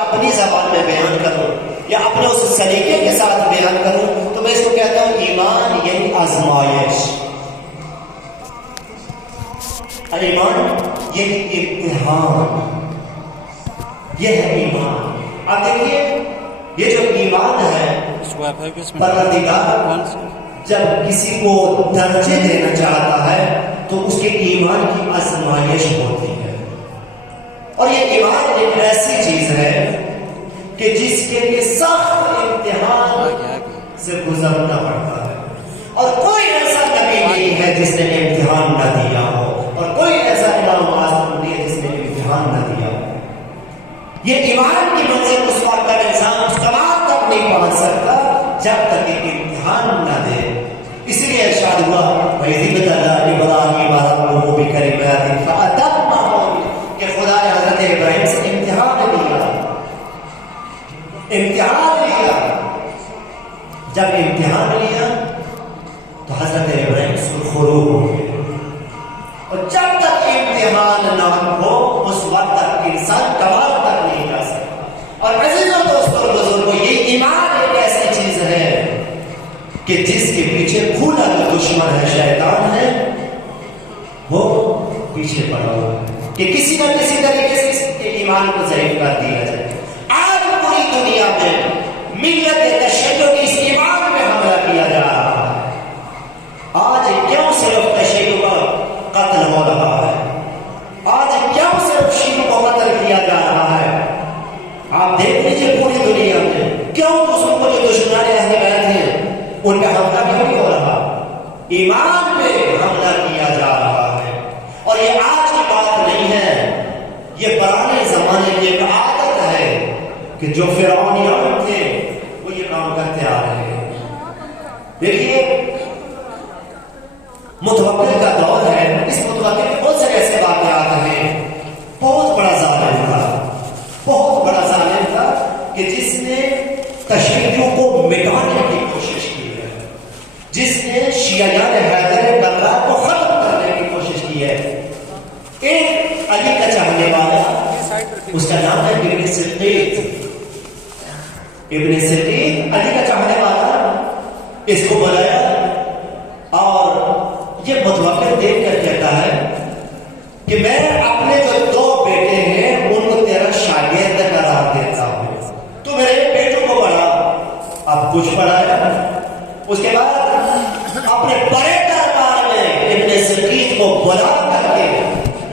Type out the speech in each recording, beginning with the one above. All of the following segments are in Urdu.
اپنی زبان میں بیان کروں یا اپنے اس سلیقے کے ساتھ بیان کروں تو میں اس کو کہتا ہوں ایمان یعنی آزمائش، ایمان یعنی امتحان، یہ ہے ایمان۔ اب دیکھیے یہ جو ایمان ہے، پروردگار جب کسی کو درجے دینا چاہتا ہے تو اس کے ایمان کی آزمائش ہوتی ہے، اور یہ ایمان ایک ایسی چیز ہے کہ جس کے لیے سخت امتحان سے گزرنا پڑتا ہے، اور کوئی ایسا نبی نہیں ہے جس نے امتحان نہ دیا ہو، اور کوئی ایسا امام معصوم نہیں ہے جس نے امتحان نہ دیا ہو۔ یہ ایمان کی منزل اس وقت تک انسان اس کمال تک نہیں پہنچ سکتا جب تک ایک امتحان نہ دے۔ اس لیے ارشاد ہوا وَإِذِ ابْتَلَىٰ إِبْرَاهِيمَ رَبُّهُ بِكَلِمَاتٍ فَأَتَمَّهُنَّ کہ خدا نے حضرت ابراہیم سے امتحان لیا، امتحان لیا۔ جب امتحان لیا تو حضرت ابراہیم سرخرو ہو گئے، اور جب تک امتحان نہ ہو اس وقت تک انسان کمال تک نہیں جا سکتا۔ اور عزیزوں دوستوں اور بزرگوں، یہ ایمان ایک ایسی چیز ہے کہ جس کے پیچھے کھلا جو دشمن ہے، شیطان ہے، وہ پیچھے پڑا ہوا ہے کہ کسی نہ کسی طریقے سے اس کے ایمان کو ضعیف کر دیا جائے۔ آج پوری دنیا میں ملت تشیع کی اس ایمان میں حملہ کیا جا رہا ہے۔ آج کیوں صرف تشیع کا قتل ہو رہا ہے؟ آج کیوں صرف شیعوں کو قتل کیا جا رہا ہے؟ آپ دیکھ لیجیے پوری دنیا میں کیوں دوسروں کو جو دشمنان اہل بیت ہیں ان کا حملہ کیوں نہیں ہو رہا؟ ایمان پہ حملہ کیا جا رہا ہے۔ اور یہ آج کی بات نہیں ہے، یہ پرانے زمانے کی ایک عادت ہے کہ جو فرعونیان تھے وہ یہ کام کرتے آ رہے ہیں۔ دیکھیے متوکل کا دور ہے، اس متوکل کے بہت سے ایسے واقعات ہیں۔ بہت بڑا ظالم تھا، بہت بڑا ظالم تھا کہ جس نے تشیعوں کو مٹانے کی کوشش کی ہے، جس نے شیعیان حیدر کرار کو ختم کرنے کی کوشش کی ہے۔ ایک علی کا چاہنے والا، اس کا نام ہے ابن صدیق، ابن صدیق علی کا چاہنے والا، اس کو بلایا اور یہ متوکل دیکھ کر کہتا ہے کہ میں اپنے جو دو بیٹے ہیں ان کو تیرا شاگرد قرار دیتا ہوں، تو میرے بیٹوں کو پڑھا۔ اب کچھ پڑھایا، اس کے بعد اپنے بڑے دربار میں ابن صدیق کو بلا کر کے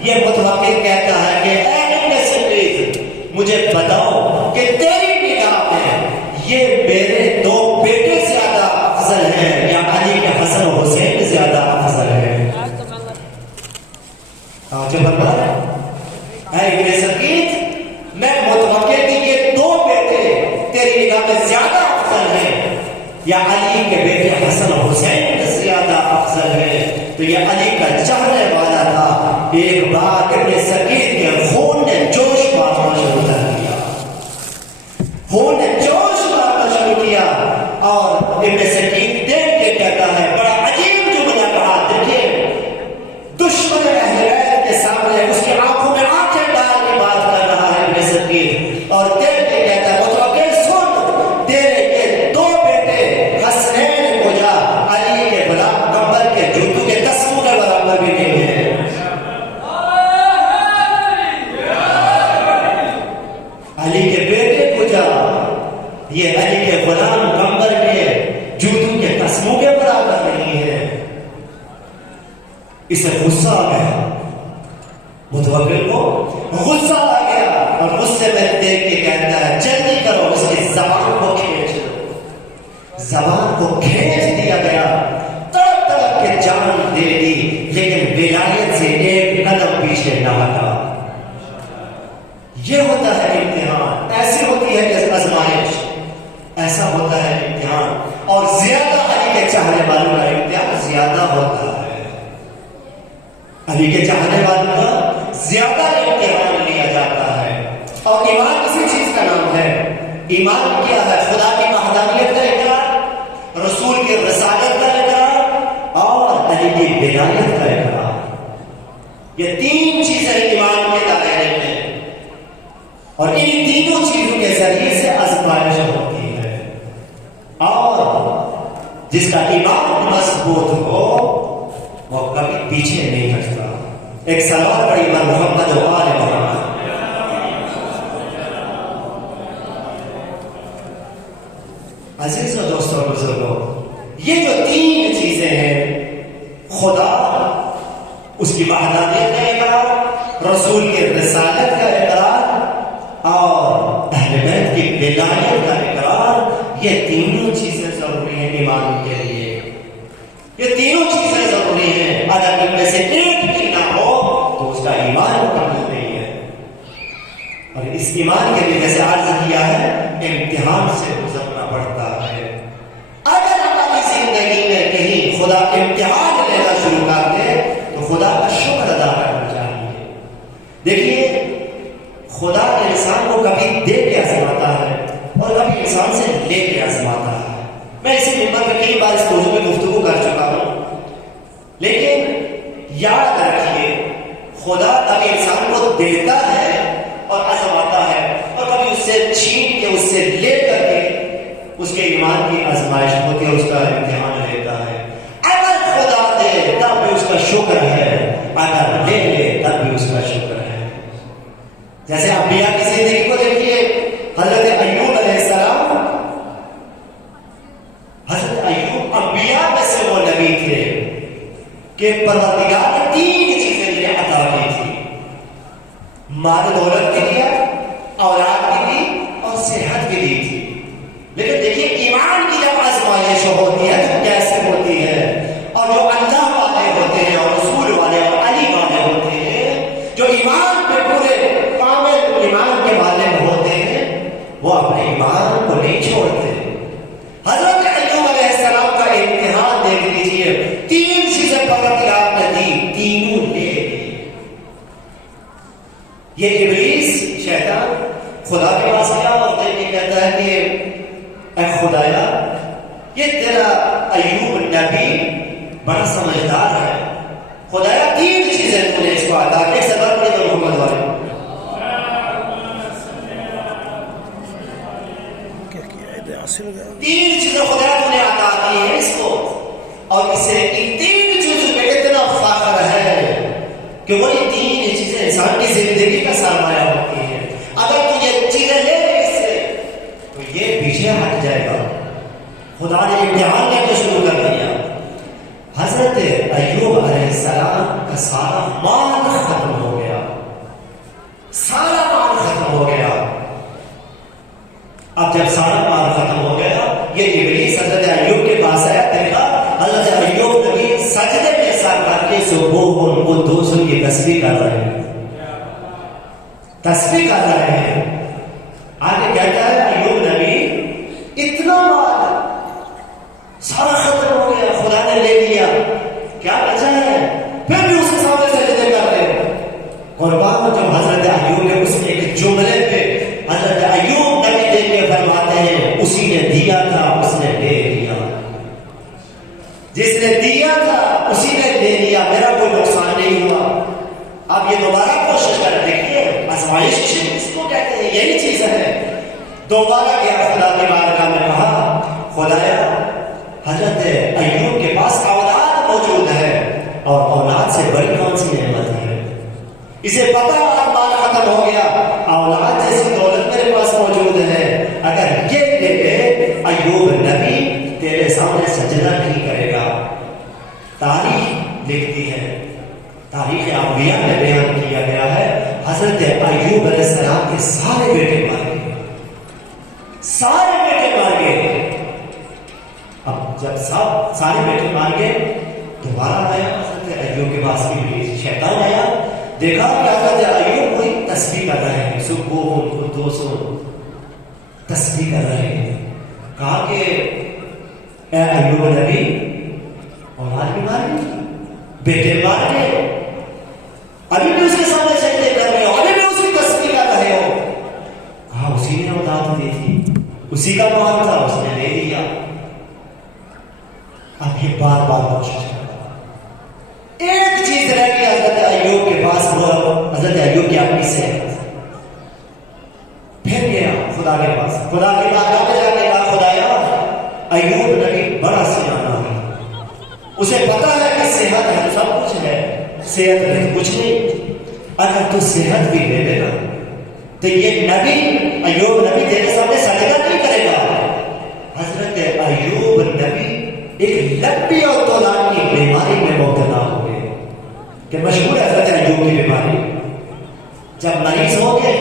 یہ متوکل کہتا ہے کہ اے ابن صدیق، مجھے بتاؤ کہ تیری نگاہ میں یہ میرے دو بیٹے زیادہ افضل ہیں یا علی کے حسن و حسین زیادہ افضل ہیں؟ جو بتا اے ابن صدیق، میں متوکل کہ یہ دو بیٹے تیری نگاہ میں زیادہ افضل ہیں یا علی کے بیٹے حسن و حسین زیادہ افضل ہیں؟ تو یہ علی کا چاہنے والا تھا۔ ایک بار ابن صدیق کے خون نے جوش مارنا شروع کر دیا، خون نے جوش مارنا شروع کیا، اور ابن صدیق دیکھ کے کہتا ہے، بڑا عجیب جملہ کہا۔ دیکھیے دشمن اہل بیت کے سامنے اس کی آنکھوں میں آنکھیں ڈال کے بات کر رہا ہے ابن صدیق، اور دیکھ کے کہتا ہے متوکل سن، تیرے کے دو بیٹے حسنین کو جا علی کے غلام کمبر کے جوتوں کے تسموں کے برابر بھی نہیں ہیں۔ علی کے بیٹے کو جا، یہ علی کے غلام کمبر کے جوتوں کے تسموں کے برابر نہیں ہے۔ اسے غصہ آ گیا، متوکل کو غصہ آ گیا، اور غصے میں دیکھ کے کہتا ہے جلدی کرو اس کی زبان کو کھینچ دو۔ زبان کو کھینچ دیا گیا، تڑپ تڑپ کے جان دے دی، لیکن ولایت سے ایک قدم پیچھے نہ ہٹا۔ یہ ہوتا ہے امتحان، ایسی ہوتی ہے آزمائش، ایسا ہوتا ہے امتحان۔ اور زیادہ علی کے چاہنے والوں کا امتحان زیادہ ہوتا ہے، علی کے چاہنے والوں کا زیادہ امتحان لیا جاتا ہے۔ اور ایمان کسی چیز کا نام ہے۔ ایمان کیا ہے؟ خدا کی وحدانیت کا اقرار، رسول کی رسالت کا اقرار، اور علی کی ولایت کا اقرار۔ یہ تین چیزیں ایمان کے دائرے میں، اور ان تینوں چیزوں جس کا ایمان مضبوط ہو وہ کبھی پیچھے نہیں ہٹتا. ایک سلوات پڑھی بر محمد و آل محمد. عزیز و دوستوں اور بزرگوں، یہ جو تین چیزیں ہیں، خدا، اس کی وحدانیت کا اقرار، رسول کی رسالت کا اقرار اور اہل بیت کی ولایت کا اقرار، یہ تینوں چیزیں ضروری ہیں ایمان کے لیے. یہ تینوں چیزیں ضروری ہیں. اگر ان میں سے ایک بھی نہ ہو تو اس کا ایمان مکمل نہیں ہے. اور اس ایمان کے لیے جیسے عرض کیا ہے امتحان سے گزرنا پڑتا ہے. اگر ہماری زندگی میں کہیں خدا امتحان لینا شروع کر دے تو خدا کا شکر ادا کرنا چاہیے. دیکھیے خدا انسان کو کبھی دے کے آزماتا ہے اور کبھی انسان سے لے کے آزماتا ہے. میں اسی ممبر میں کئی بار اس موضوع میں گفتگو کر چکا ہوں، لیکن یاد رکھیے خدا کبھی انسان کو دیتا ہے اور آزماتا ہے، اور کبھی اس سے چھین کے اس سے لے کر کے اس کے ایمان کی آزمائش ہوتی ہے، اس کا امتحان لیتا ہے. اگر خدا دے تب بھی اس کا شکر ہے، اگر لے لے تب بھی اس کا شکر ہے. جیسے انبیاء کی زندگی کو دیکھیے. حضرت ایوب علیہ السلام، حضرت ایوب انبیاء میں سے وہ نبی تھے کہ پروردگار نے تین چیزیں انہیں عطا کی تھی. مال دولت بھی دیا، اولاد بھی دی اور صحت بھی دی تھی. لیکن دیکھیے ایمان کی جب آزمائش ہوتی ہے تو کیسے ہوتی ہے. اور جو اللہ والے ہوتے ہیں اور رسول والے اور علی والے ہوتے ہیں، جو ایمان پہ پورے کامل ایمان کے مالک ہوتے ہیں، وہ اپنے ایمان کو نہیں چھوڑتے. حضرت ایوب علیہ السلام کا امتحان دیکھ لیجیے. تین چیزیں پروردگار نے دی، تینوں لے لی. یہ ابلیس شیطان خدا کے پاس گیا اور دیکھ کے کہتا ہے کہ اے خدایا، یہ تیرا ایوب نبی بڑا سمجھدار ہے، خدایا تین چیزیں تو نے اس کو عطا کی. سبب پڑے تو محمد والے تین چیزیں خدا تو نے عطا کی ہے اس کو، اور اسے ان تین چیزوں پہ اتنا فخر ہے کہ وہ یہ تین چیزیں انسان کی زندگی کا سرمایہ ہوتی ہیں. اگر تو یہ چیزیں لے لے اس سے تو یہ پیچھے ہٹ جائے گا. خدا نے امتحان لینا شروع کر دیا. حضرت ایوب علیہ السلام کا سارا مال ختم ہو گیا، سارا مال ختم ہو گیا. اب جب سارا مال ختم ہو گیا، یہ ابلیس حضرت ایوب کے پاس آیا. دیکھا حضرت ایوب نبی سجدے میں سر رکھ کے سبوح قدوس کی تسبیح کر رہے ہیں، تسبیح کر رہے ہیں. آگے کہتا ہے ایوب نبی اتنا مال سارا ختم ہو گیا، خدا نے لے لیا، کیا بچا ہے؟ پھر بھی اس کے سامنے سجدے کر رہے ہیں. قربان جب حضرت ایوب کے اس ایک جملے پہ حضرت ایوب نبی دیکھ کے فرماتے ہیں اسی نے دیا تھا اس نے لے لیا. جس نے دیا تھا اسی نے لے لیا، میرا کوئی نقصان نہیں ہوا. اب یہ دوبارہ کوشش کر دیکھیے، آزمائش اس کو کہتے ہیں، یہی چیز ہے. دوبارہ گیا خدا کی بارگاہ میں، کہا خدایا حضرت ایوب کے پاس اولاد موجود ہے اور اولاد سے بڑی کون سی نعمت ہے. اسے پتا مال ختم ہو گیا، اولاد جیسی دولت میرے پاس موجود ہے، اگر یہ لے کے ایوب نبی تیرے سامنے سجدہ نہیں کرے گا. تاریخ لکھتی ہے، تاریخ انبیاء میں بیان کیا گیا ہے حضرت ایوب علیہ السلام کے سارے بیٹے مر گئے، سارے بیٹے مر گئے. اب جب سارے بیٹے مار گئے، دوبارہ آیا حضرت ایوب کے پاس ابلیس شیطان آیا. دیکھا کہ حضرت ایوب کوئی تسبیح کر رہے ہیں، سبوح قدوس تسبیح کر رہے ہیں. کہا کہ اے ایوب نبی اولاد بھی مار گئی، بیٹے مار گئے، ابھی بھی اس کے سامنے سجدے کر رہے ہو، ابھی بھی اس کی تسبیح کر رہے ہو. کہا اسی نے اولاد دی تھی، اسی کا مال تھا، اس نے لے لیا. اب یہ بار بار کوشش کرتا. ایک چیز رہ گئی حضرت ایوب کے پاس، وہ حضرت ایوب کی اپنی صحت. پھر گیا خدا کے پاس، خدا کے پاس جا کے کہا خدایا ایوب نبی بڑا سیاح اسے پتا ہے کہ صحت ہے سب کچھ ہے، صحت نہیں کچھ نہیں۔ اگر تو صحت بھی لے لینا تو یہ نبی ایوب نبی تیرے سامنے سجدہ نہیں کرے گا۔ حضرت ایوب نبی ایک لمبی اور طولانی بیماری میں مبتلا ہوئے کہ مشہور ہے حضرت ایوب کی بیماری۔ جب مریض ہو گئے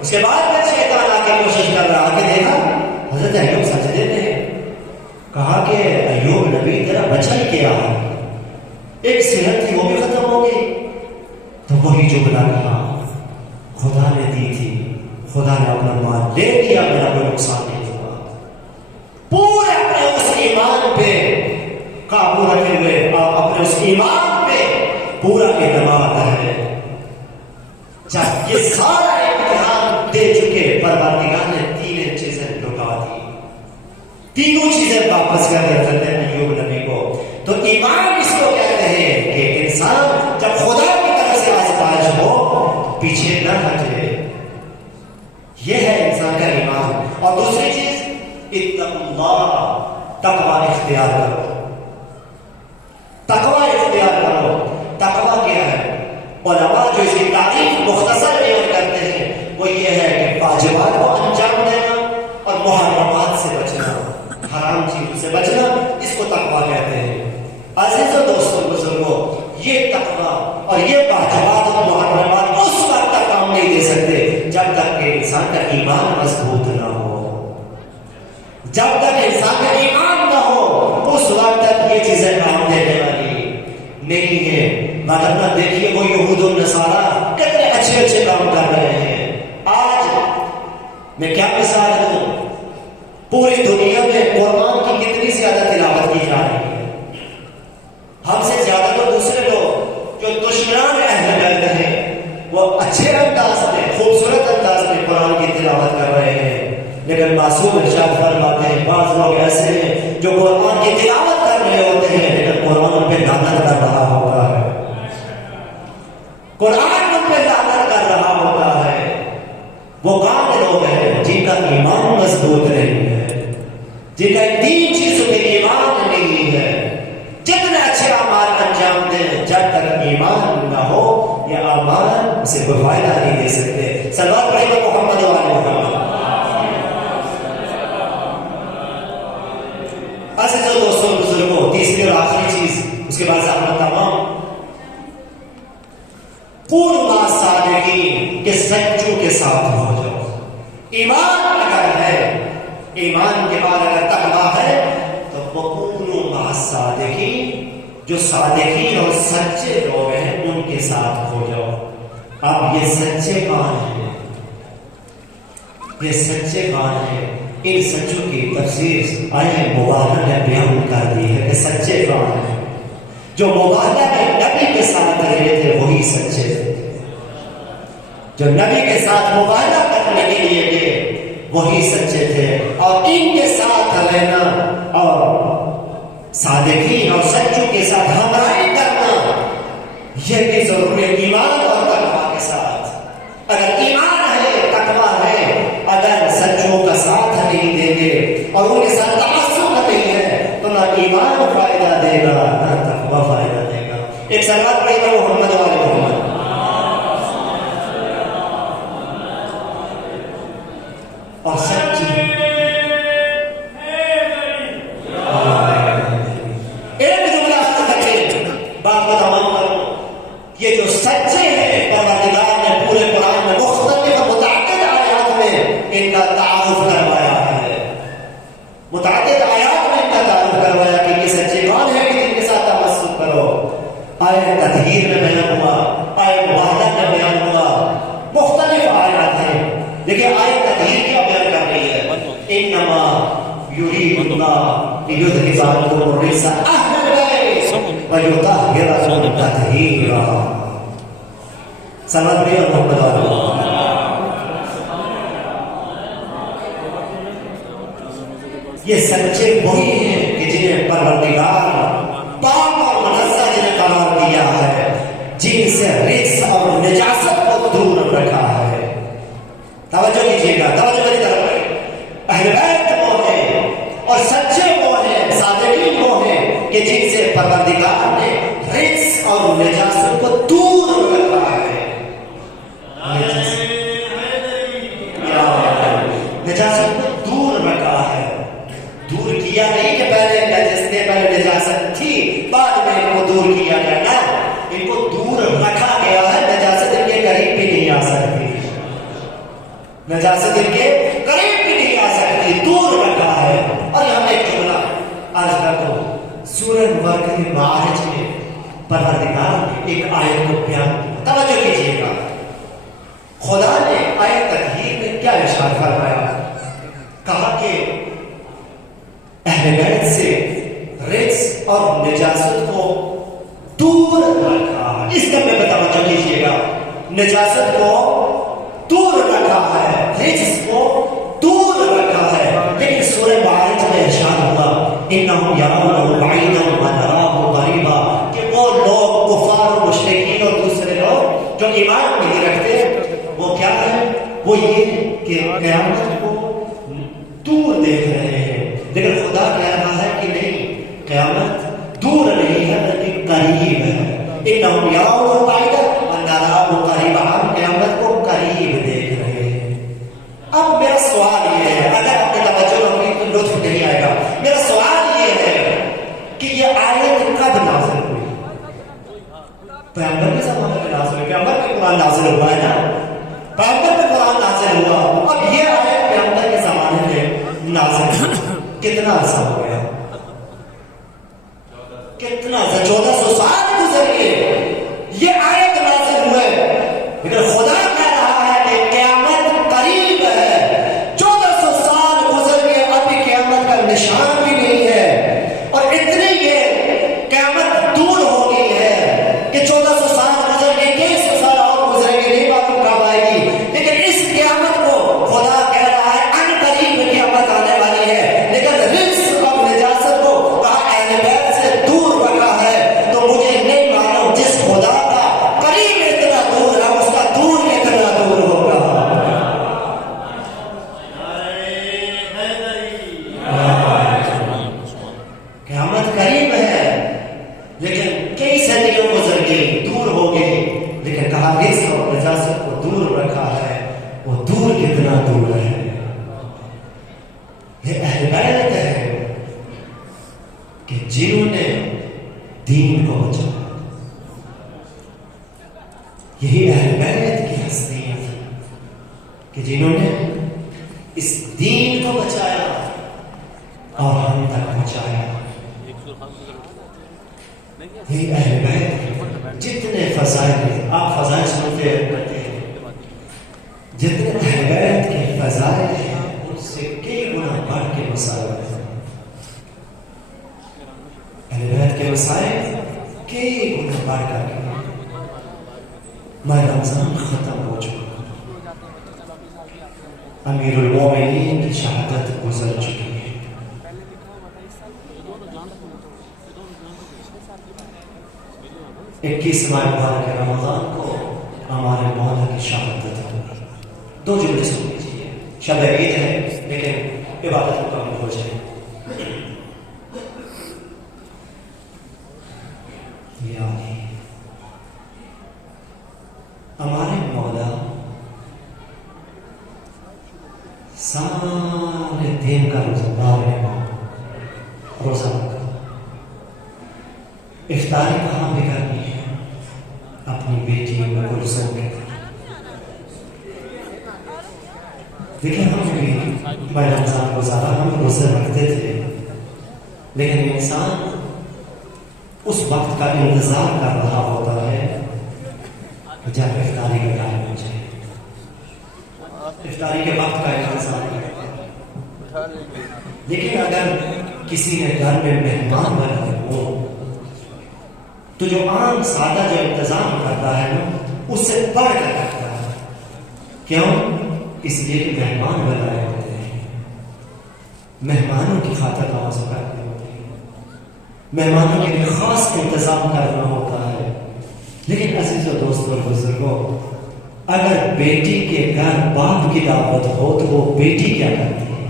اس کے بعد میں شیطان آ کے کوشش کر رہا کہ دیکھا حضرت ایوب سجدے میں، کہا کہ ایوب نبی تیرا بچہ ہی کیا ہے، ایک صحت تھی وہ بھی ختم ہو گئی۔ تو وہی جملہ کہا خدا نے دی تھی، خدا نے اپنا مال لے لیا، میرا کوئی نقصان نہیں ہوا۔ پورے اپنے اس ایمان پہ قابو رکھے ہوئے اپنے اس ایمان پہ پورا اعتماد ہے۔ جب یہ سارا امتحان دے چکے پروردگار نے تین چیزیں لوٹا دی، تینوں چیزیں واپس کر دے حضرت ایوب نبی کو۔ تو ایمان اس کو کہتے ہیں کہ انسان جب خدا کی طرف سے آزمائش ہو پیچھے نہ ہٹے، یہ ہے انسان کا ایمان۔ اور دوسری چیز اتقوا اللہ، تقوی اختیار کرو، تقوی اختیار کرو۔ تقوی کیا ہے؟ علماء جو اس کی تعریف مختصر بیان کرتے ہیں وہ یہ ہے کہ واجبات کو انجام دینا اور محرمات سے بچنا، حرام چیزوں سے بچنا، اس کو تقوی کہتے ہیں۔ عزیزو دوستو بزرگو، یہ تقوی اور یہ واجبات اور محرمات اس وقت تک کام نہیں دے سکتے جب تک کہ انسان کا ایمان مضبوط نہ ہو۔ جب تک انسان کا ایمان نہ ہو اس وقت تک یہ چیزیں کام دینے والی نہیں ہے۔ ورنہ دیکھیے وہ یہود و نصارہ کتنے اچھے اچھے کام کر رہے ہیں۔ آج میں کیا مثال دوں، پوری دنیا میں قرآن کی کتنی زیادہ تلاوت کی جا رہی ہے۔ ہم سے زیادہ تو دوسرے لوگ جو دشمنان اہل بیت ہیں وہ اچھے انداز میں، خوبصورت انداز میں قرآن کی تلاوت کر رہے ہیں، لیکن معصوم ارشاد فرماتے ہیں بعض لوگ ایسے ہیں جو قرآن کی تلاوت کر رہے ہوتے ہیں لیکن قرآن ان پہ لعنت کر رہا ہوتا ہے، قرآن ان پہ لعنت کر رہا ہوتا ہے۔ وہ کام لوگ ہیں جن کا ایمان مضبوط نہیں ہے، جن کا تین چیزوں پہ ایمان نہیں ہے۔ جتنے اچھے اعمال انجام دیں جب تک ایمان نہ ہو یہ اعمال اسے کوئی فائدہ نہیں دے سکتے۔ صلوات پڑھیں محمد و آل محمد۔ عزیزو دوستو بزرگوں، تیسری اور آخری چیز، اس کے بعد احمد تمام، کونوا مع الصادقین، کہ سچوں کے ساتھ ہو جاؤ۔ ایمان اگر ہے، ایمان کے بعد اگر تقویٰ ہے تو کونوا مع الصادقین، جو صادقین اور سچے لوگ ہیں ان کے ساتھ ہو جاؤ۔ اب یہ سچے کون ہیں؟ یہ سچے کون ہیں؟ ان سچوں کی تفسیر آئے مبالغہ نے بیان کر دی ہے کہ سچے کون ہیں۔ جو مبالغہ میں نبی کے ساتھ رہے تھے وہی سچے تھے، جو نبی کے ساتھ مبالغہ کرنے کے لیے گئے وہی سچے تھے۔ اور ان کے ساتھ رہنا اور صادقین اور سچوں کے ساتھ ہمراہی کرنا یہ بھی ضروری ہے ایمان اور تقویٰ کے ساتھ۔ اگر ایمان ہے، تقویٰ ہے، اگر سچوں کا ساتھ نہیں دیں گے اور ان کے ساتھ تعصب نہیں ہے تو نہ ایمان فائدہ دے گا نہ تقویٰ فائدہ دے گا۔ ایک صلوات پڑھیں گے محمد و آل محمد۔ اور سچی ایک جملہ بات کو تمام کروں، یہ جو سچے ہیں پروردگار نے پورے قرآن میں مختلف متعدد آیات میں ان کا تعارف کروایا ہے، متعدد آیات میں ان کا تعارف کروایا کہ یہ سچے کون ہیں کہ جن کے ساتھ تمسک کرو۔ آیت تطہیر میں بیان ہوا، آیت وحدت میں بیان ہوا، مختلف آیات ہیں، لیکن آیت تطہیر کیا بیان کر رہی ہے؟ انما یرید اللہ لیذہب عنکم الرجس اہل البیت ویطہرکم تطہیرا۔ صلوات پڑھیں محمد و آل محمد۔ یہ سچے وہی ہیں کہ جنہیں پروردگار پاک اور منزہ جنہیں قرار دیا ہے، جن سے رجس اور نجاست کو دور رکھا ہے۔ توجہ کیجیے گا، توجہ میری طرف ہے۔ اہل بیت وہ ہیں اور سچے وہ ہیں، صادقین وہ ہیں کہ جن سے پروردگار نے رجس اور نجاست کو دور رکھا ہے. نجاست کو دور رکھا ہے. دور کیا نہیں کہ پہلے نجاست تھی بعد میں ان کو دور کیا گیا. نا، ان کو دور رکھا گیا ہے. نجاست ان کے قریب بھی نہیں آ سکتی. نجاست ان کے قریب بھی نہیں آ سکتی. دور رکھا ہے. اور یہاں ایک جملہ آج کا تو سورہ مبارکہ معارج میں پروردگار نے ایک آیت کو بیان کیا. توجہ کیجیے گا. خدا نے آیت تطہیر میں کیا ارشاد فرمایا؟ کہا کہ اہل بیت سے رجس اور نجاست کو دور رکھا ہے. اس کا میں توجہ کیجیے گا. نجاست کو دور رکھا ہے، رجس کو دور رکھا ہے. لیکن سورہ معارج میں ارشاد ہوا انہم یرونہ بعیدا ونراہ قریبا، کہ وہ لوگ کفار و مشرکین اور دوسرے لوگ جو ایمان نہیں رکھتے وہ کیا ہے؟ وہ یہ کہ قیامت کو دور دیکھ رہے ہیں. لیکن خدا کہہ رہا ہے کہ نہیں، قیامت دور نہیں ہے بلکہ قریب ہے. انہم یرونہ بعیدا ونراہ قریبا، ہم قیامت کو قریب دیکھ رہے ہیں. اب میرا سوال یہ ہے، اگر آپ نے توجہ ہوگی تو لطف نہیں آئے گا. میرا سوال یہ ہے کہ یہ آیت کب نازل ہوئی؟ پیغمبر کے زمانے میں نازل ہوئی. پیغمبر پہ قرآن نازل ہوا ہے نا، پیغمبر پہ قرآن نازل ہوا. اب یہ آیت پیغمبر کے زمانے میں نازل ہوئی. کتنا عرصہ ہو گیا؟ کتنا 1400 سال گزر گئے یہ آیت نازل ہوئے. لیکن خدا کہہ رہا ہے کہ قیامت قریب ہے. 1400 سال گزر گئے، ابھی قیامت کا نشان بھی نہیں ہے. اور اتنی یہ قیامت دور ہو گئی ہے کہ 1400 سال گزر گئے، 2100 سال اور گزر گئے، نہیں معلوم کب آئے گی. لیکن اس قیامت کو خدا کہہ رہا ہے ان قریب قیامت آنے والی ہے. لیکن رجس اور نجاست کو کہا اہل بیت سے دور رکھا ہے. تو مجھے نہیں معلوم جس خدا کا قریب اتنا دور ہے اس کا دور اتنا دور ہوگا. قیامت قریب ہے لیکن کئی صدیوں گزر گئی، دور ہو گئی. لیکن کہا رزق اور نجاست کو دور رکھا ہے. وہ دور کتنا دور ہے؟ یہ اہل بیت ہے کہ جنہوں نے دین کو بچایا. یہی اہل بیت کی ہستیاں کہ جنہوں نے اس دین کو بچایا اور ہم تک پہنچایا. یہ اہل بیت جتنے فضائل آپ فضائل سنتے رہتے ہیں، جتنے اہل بیت کے فضائل ہیں اس سے کئی گنا بڑھ کے مسائل ہیں. اہل بیت کے مسائل کئی گنا بڑھ کر کے. ماہ رمضان ختم ہو چکا، امیر المومنین کی شہادت گزر چکی ہے. 21 ماہ مبارک رمضان کو ہمارے مولا کی شہادت ہے. 2 جملے سن لیجیے. شب عید ہے لیکن عبادت مکمل ہو جائے. یعنی ہمارے مولا سارے دن کا روزہ رکھا. افطاری کہاں بھی کرنی ہے؟ اپنی بیٹی میں کلثوم کے دیکھیں ہم بھی ماہ رمضان گزارا، ہم روزے رکھتے تھے. لیکن انسان اس وقت کا انتظار کر رہا ہوتا ہے جب افطاری کا ٹائم ہو جائے. افطاری کے وقت کا انتظار کرتا ہے. لیکن اگر کسی نے گھر میں مہمان بنائے ہو تو جو عام سادہ جو انتظام کرتا ہے نا اس سے بڑھ کر کرتا ہے. کیوں؟ اس لیے کہ مہمان بنائے ہوتے ہیں، مہمانوں کی خاطر نماز پڑھنی ہوتی ہے، مہمانوں کے لیے خاص انتظام کرنا ہوتا ہے. لیکن عزیز و دوستوں اور بزرگوں، اگر بیٹی کے گھر باپ کی دعوت ہو تو وہ بیٹی کیا کرتی ہے؟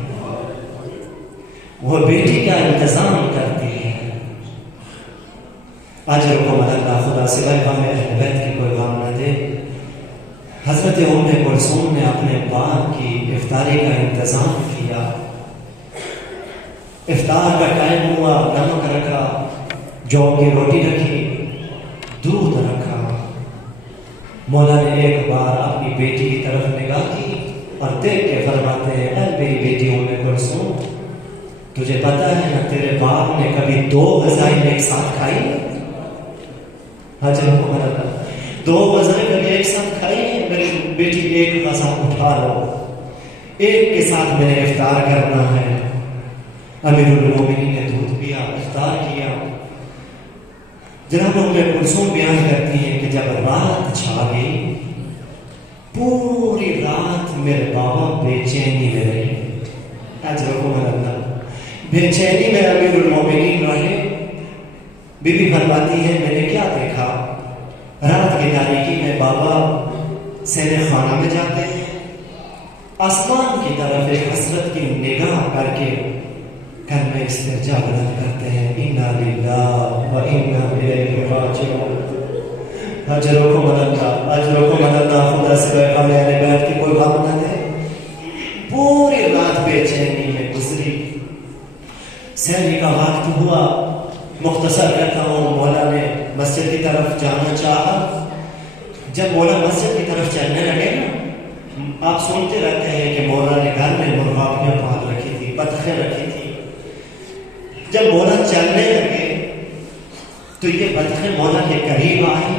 وہ بیٹی کا انتظام کرتی ہے. اجر کو اللہ خدا سوائے غم اہل بیت کی کوئی غم نہ دے۔ حضرت ام کلثوم نے اپنے باپ کی افطاری کا انتظام کیا، افطار کا ٹائم ہوا، نمک رکھا، جو کی روٹی رکھی، دودھ رکھا۔ مولا نے ایک بار اپنی بیٹی کی طرف نگاہ کی اور دیکھ کے فرماتے ہیں اے میری بیٹی ام کلثوم، تجھے پتا ہے نا تیرے باپ نے کبھی 2 غذائیں ایک ساتھ کھائی؟ حضرت عمر اللہ 2 غذائیں کبھی ایک ساتھ کھائی ہیں؟ میری بیٹی ایک غذا اٹھا لو، ایک کے ساتھ میں نے افطار کرنا ہے۔ امیر المومنین نے دودھ پیا، افطار کیا۔ جناب ام کلثوم بیان کرتی ہیں کہ جب رات چھا گئی، پوری رات میرے بابا بے چینی میں رہے۔ اللہ بے چینی میں امیر المومنین رہے۔ بی بی فرماتی ہے میں نے کیا دیکھا، رات کی تاریکی میں بابا سینے خانہ میں جاتے ہیں، آسمان کی طرف ایک حسرت کی نگاہ کر کے گھر میں استرجاع بلند کرتے ہیں، انا للہ و انا الیہ راجعون۔ اجرکم اللہ، اجرکم اللہ، خدا سے غم اہل بیت کی کوئی غم نہ دے۔ پوری رات بے چینی میں گزری، سحری کا وقت ہوا۔ مختصر کہتا ہوں، مولا نے مسجد کی طرف جانا چاہا۔ جب مولا مسجد کی طرف چلنے لگے نا، آپ سنتے رہتے ہیں کہ مولا نے گھر میں مرغابیاں پال رکھی تھی، بطخیں رکھی تھی۔ جب مولا چلنے لگے تو یہ بطخیں مولا کے قریب آئی،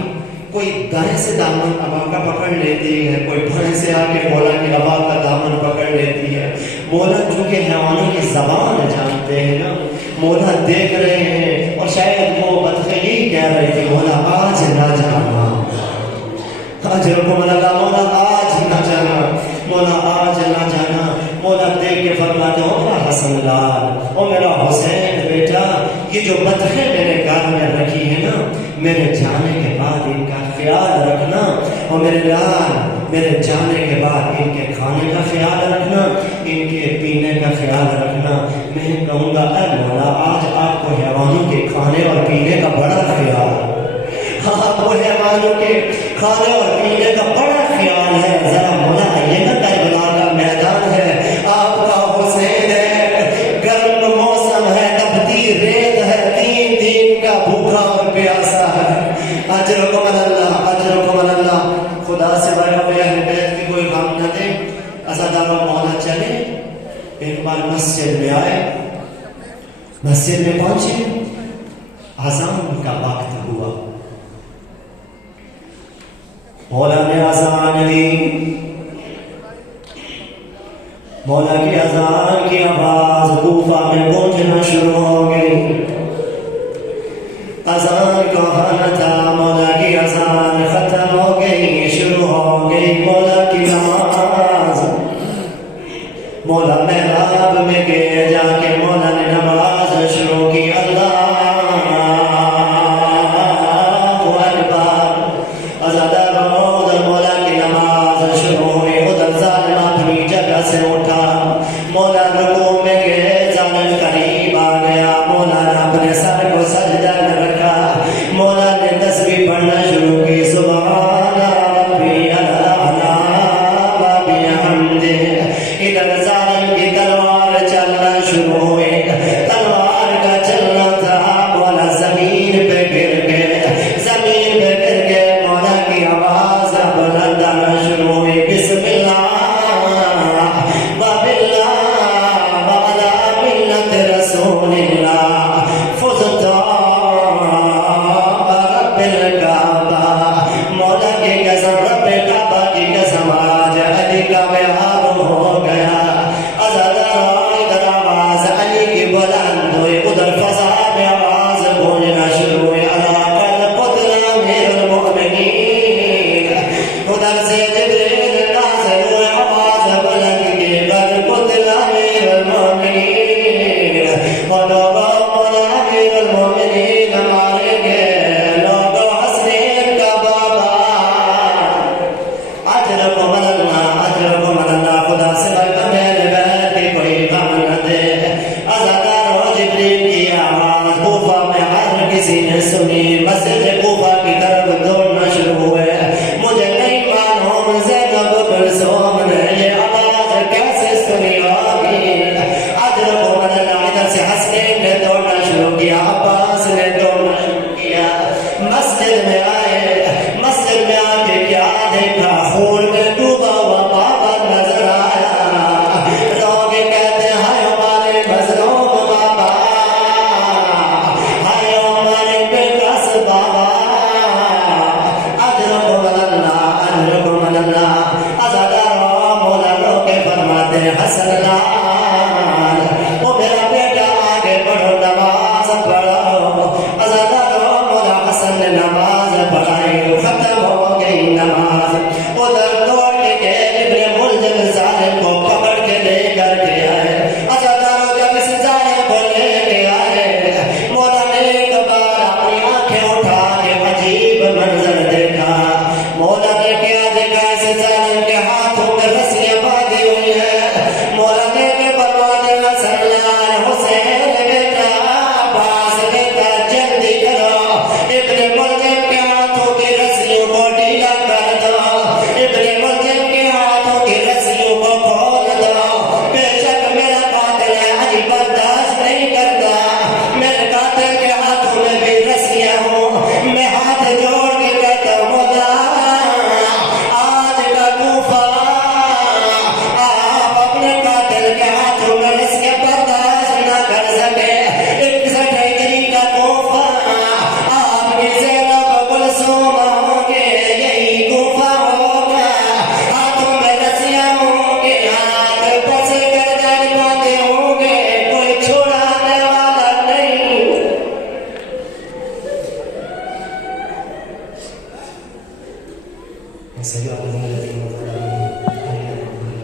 کوئی دائیں سے دامن ابا کا پکڑ لیتی ہے، کوئی بھائیں سے آ کے مولا کی ابا کا دامن پکڑ لیتی ہے۔ مولا چونکہ حیوانوں کی زبان جانتے ہیں نا، مولا دیکھ رہے ہیں، اور شاید وہ بطخیں یہی کہہ رہی تھی مولا آج نہ جانا، اجرکم اللہ، مولا آج نہ جانا، مولا آج نہ جانا۔ مولا دیکھ کے فرماتے ہو میرا حسن لال، او میرا حسین بیٹا، یہ جو بطخیں میرے گھر میں رکھی ہے نا، میرے جانے کے بعد ان کا خیال رکھنا، اور میرے لال میرے جانے کے بعد ان کے کھانے کا خیال رکھنا، ان کے پینے کا خیال رکھنا۔ میں کہوں گا اے مولا آج آپ کو حیوانوں کے کھانے اور پینے کا بڑا خیال، آپ کو حیوانوں کے کھانے اور پینے کا بڑا خیال ہے۔ ذرا مولا آئیے نا، کربلا کا میدان ہے، آپ کا حسین ہے، گرم موسم ہے، تپتی ریت ہے، 3 دن کا بھوکا اور پیاسا ہے۔ اجرکم اللہ، اجرکم اللہ، خدا سے بڑا اہل بیت کی کوئی غم نہ دے۔ عزادار مولا چلے، ایک بار مسجد میں آئے، مسجد میں پہنچے، اذان کا وقت ہوا، مولا نے اذان دی۔ مولا کی اذان کی آواز کوفہ میں گونجنا شروع ہو گئی۔ اذان کا حال تھا، مولا کی اذان ختم ہو گئی، شروع ہو گئی مولا کی نماز۔ مولا محراب میں گئے، جا کے مولا نے نماز شروع کی۔ اللہ اکبر، ازادار ادھر مولا کی نماز شروع ہوئی، ادھر ظالم اپنی جگہ سے اٹھا، مولا رکوع میں گئے، ظالم قریب آ گیا، مولا نے اپنے سر کو سجدہ میں رکھا، مولا نے تسبیح پڑھنا شروع کی، سبحان ربی الاعلی و بحمدہ۔ ادھر ظالم کی تلوار چلنا شروع ہوئی، تلوار کا چلنا تھا، مولا زمین پہ گر گئے، زمین پہ گر گئے، مولا کی آواز بلند آنا شروع ہوئی، بسم اللہ رسول اللہ فزت رب الکعبہ، مولا کی قسم، رب کعبہ کی قسم، آج علی کا بہار ہو گیا۔ ادھر آواز سيعلم الذين ظلموا